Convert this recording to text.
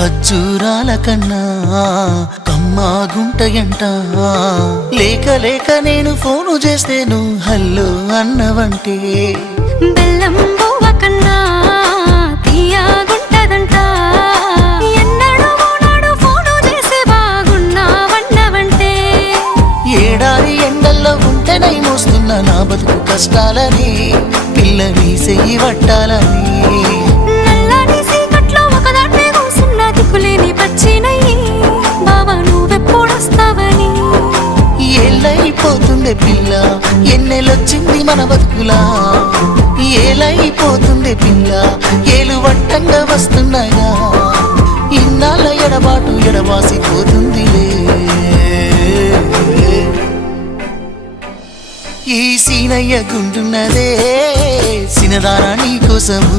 ఖర్జూరాల కన్నా కమ్మాగుంటయంట లేక లేక నేను ఫోను చేస్తే నువ్వు హల్లో అన్నవంటే బెల్లం బువ్వ కన్నా తీయగుంటదంట ఎన్నడూ నాడు ఫోను చేసి బాగున్నావన్నవంటే ఏడాది ఎండల్లో ఉంటేనై మోస్తున్న నా బతుకు కష్టాలని పిల్లని చెయ్యి పట్టాలని ఏలైపోతుందే పిల్ల ఎన్నెలొచ్చింది మన బతుకులా ఏలైపోతుందే పిల్ల ఏలు వట్టంగా వస్తున్నాగా ఇన్నాళ్ళ ఎడబాటు ఎడవాసిపోతుందిలే ఈ సీనయ్య గుంటున్నదే సినదారా నీ కోసము